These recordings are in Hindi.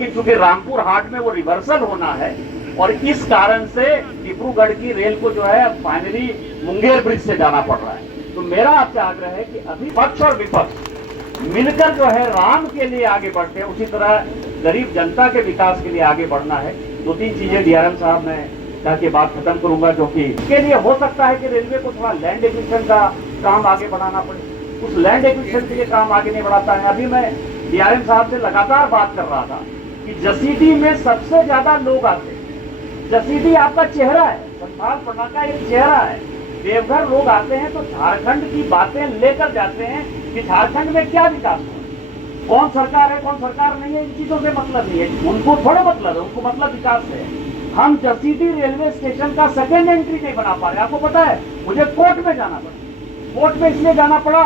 लेकिन चूंकि रामपुर हाट में वो रिवर्सल होना है और इस कारण से डिब्रूगढ़ की रेल को जो है फाइनली मुंगेर ब्रिज से जाना पड़ रहा है। तो मेरा आपसे आग्रह है कि अभी पक्ष और विपक्ष मिलकर जो है राम के लिए आगे बढ़ते हैं, उसी तरह गरीब जनता के विकास के लिए आगे बढ़ना है। दो तीन चीजें डीआरएम साहब मैं कह के बात खत्म करूंगा, क्योंकि इसके लिए हो सकता है कि रेलवे को थोड़ा लैंड एक्विजिशन का काम आगे बढ़ाना पड़े। उस लैंड एक्विजिशन के लिए काम आगे नहीं बढ़ाता है। अभी मैं डीआरएम साहब से लगातार बात कर रहा था कि जसीडी में सबसे ज्यादा लोग आते हैं। जसीडी आपका चेहरा है, संथाल पन्ना का एक चेहरा है। देवघर लोग आते हैं तो झारखंड की बातें लेकर जाते हैं कि झारखंड में क्या विकास हुआ, कौन सरकार है कौन सरकार नहीं है, इन चीजों से मतलब नहीं है। उनको थोड़ा मतलब है, उनको मतलब विकास से है। हम जसीडी रेलवे स्टेशन का सेकेंड एंट्री नहीं बना पा रहे। आपको पता है मुझे कोर्ट में जाना पड़ा। कोर्ट में इसलिए जाना पड़ा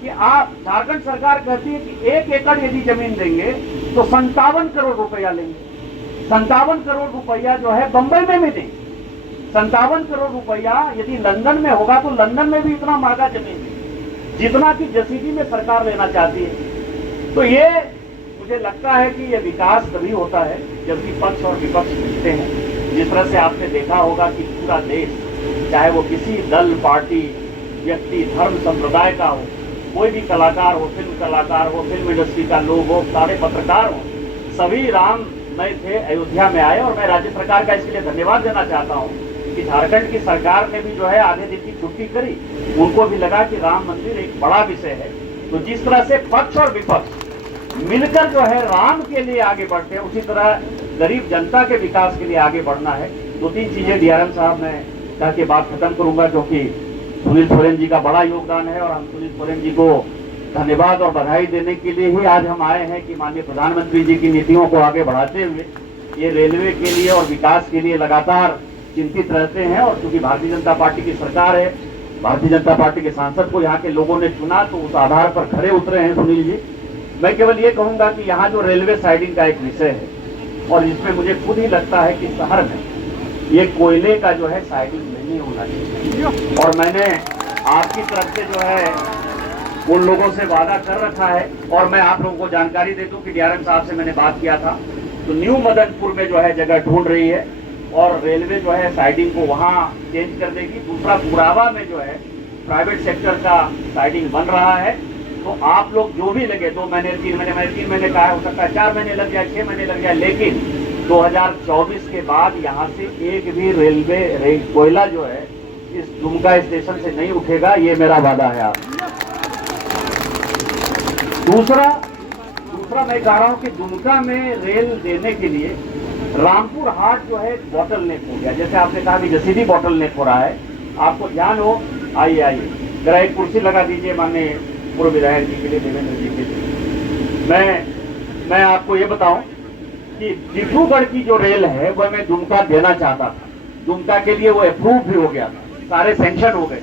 कि आप झारखंड सरकार कहती है कि 1 एकड़ यदि जमीन देंगे तो 57 करोड़ रुपया लेंगे। 57 करोड़ रुपया जो है बंबई में भी देंगे। 57 करोड़ रुपया यदि लंदन में होगा तो लंदन में भी इतना महंगा जमीन है जितना कि जसीडी में सरकार लेना चाहती है। तो ये मुझे लगता है कि ये विकास तभी होता है जबकि पक्ष और विपक्ष मिलते हैं। जिस तरह से आपने देखा होगा कि पूरा देश, चाहे वो किसी दल, पार्टी, व्यक्ति, धर्म, संप्रदाय का हो, कोई भी कलाकार हो, फिल्म कलाकार हो, फिल्म इंडस्ट्री का लोग हो, सारे पत्रकार हो, सभी राममय थे, अयोध्या में आए। और मैं राज्य सरकार का इसके लिए धन्यवाद देना चाहता हूँ कि झारखंड की सरकार ने भी जो है आधे दिन की छुट्टी करी। उनको भी लगा कि राम मंदिर एक बड़ा विषय है। तो जिस तरह से पक्ष और विपक्ष मिलकर जो है राम के लिए आगे बढ़ते हैं, उसी तरह गरीब जनता के विकास के लिए आगे बढ़ना है। दो तीन चीजें डीआरएम साहब मैं कह के बात खत्म करूंगा, क्योंकि सुनील सोरेन जी का बड़ा योगदान है और हम सुनील सोरेन जी को धन्यवाद और बधाई देने के लिए ही आज हम आए हैं कि माननीय प्रधानमंत्री जी की नीतियों को आगे बढ़ाते हुए ये रेलवे के लिए और विकास के लिए लगातार चिंतित रहते हैं। और चूंकि भारतीय जनता पार्टी की सरकार है, भारतीय जनता पार्टी के सांसद को यहाँ के लोगों ने चुना, तो उस आधार पर खड़े उतरे हैं सुनील जी। मैं केवल ये कहूंगा कि यहाँ जो रेलवे साइडिंग का एक विषय है और इसमें मुझे खुद ही लगता है कि शहर में ये कोयले का जो है साइडिंग नहीं होना चाहिए। और मैंने आपकी तरफ से जो है उन लोगों से वादा कर रखा है। और मैं आप लोगों को जानकारी दे दूं कि डीआरएम साहब से मैंने बात किया था, तो न्यू मदनपुर में जो है जगह ढूंढ रही है और रेलवे जो है साइडिंग को वहाँ चेंज कर देगी। दूसरा, पुरावा में जो है प्राइवेट सेक्टर का साइडिंग बन रहा है। तो आप लोग जो भी लगे, 2 महीने 3 महीने, मैंने 3 महीने कहा, हो सकता है 4 महीने लग जाए, 6 महीने लग जाए, लेकिन 2024 के बाद यहाँ से एक भी रेलवे कोयला जो है इस दुमका स्टेशन से नहीं उठेगा। ये मेरा वादा है आप। दूसरा मैं कह रहा हूँ कि दुमका में रेल देने के लिए रामपुर हाट जो है बॉटल नेक हो गया। जैसे आपने कहा कि जसीडी बॉटल नेक हो रहा है, आपको ध्यान हो, आइए जरा एक कुर्सी लगा दीजिए माननीय पूर्व विधायक जी के लिए, देवेंद्र जी के लिए। मैं आपको ये बताऊं कि डिब्रूगढ़ की जो रेल है वह मैं दुमका देना चाहता था। दुमका के लिए वो अप्रूव भी हो गया था, सारे सैंक्शन हो गए,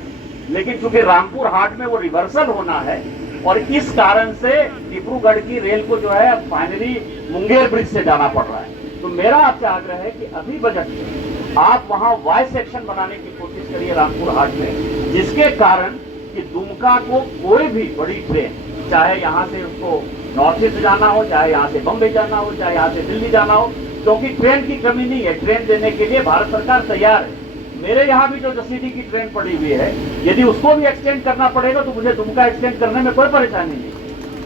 लेकिन चूंकि रामपुर हाट में वो रिवर्सल होना है और इस कारण से डिब्रूगढ़ की रेल को जो है फाइनली मुंगेर ब्रिज से जाना पड़ रहा है। तो मेरा आपसे आग्रह है कि अभी बजट में आप वहां वाई सेक्शन बनाने की कोशिश करिए रामपुर हाट में, जिसके कारण कि दुमका को कोई भी बड़ी ट्रेन, चाहे यहाँ से उसको नॉर्थ ईस्ट जाना हो, चाहे यहाँ से बम्बई जाना हो, चाहे यहाँ से दिल्ली जाना हो, क्योंकि ट्रेन की कमी नहीं है। ट्रेन देने के लिए भारत सरकार तैयार है। मेरे यहाँ भी जो जसीडी की ट्रेन पड़ी हुई है, यदि उसको भी एक्सटेंड करना पड़ेगा तो मुझे दुमका एक्सटेंड करने में कोई परेशानी नहीं,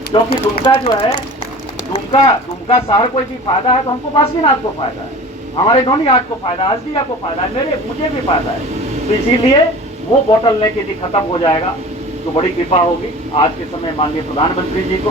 क्योंकि दुमका जो है दुमका शहर को भी फायदा है तो हमको बासुकीनाथ को फायदा है, हमारे नौनिहाट को फायदा, हल्दिया को फायदा है, मुझे भी फायदा है। तो इसीलिए वो बॉटल नेक यदि खत्म हो जाएगा तो बड़ी कृपा होगी। आज के समय माननीय प्रधानमंत्री जी को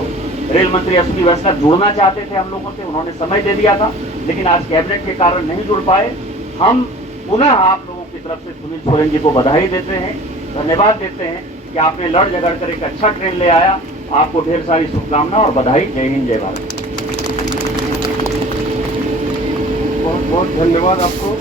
रेल मंत्री अश्विनी वैष्णव जुड़ना चाहते थे हम लोगों से, उन्होंने समय दे दिया था, लेकिन आज कैबिनेट के कारण नहीं जुड़ पाए। हम पुनः आप लोगों की तरफ से सुनील सोरेन जी को बधाई देते हैं, धन्यवाद देते हैं कि आपने लड़ झगड़ कर एक अच्छा ट्रेन ले आया। आपको ढेर सारी शुभकामना और बधाई। जय हिंद, जय भारत। बहुत बहुत धन्यवाद आपको।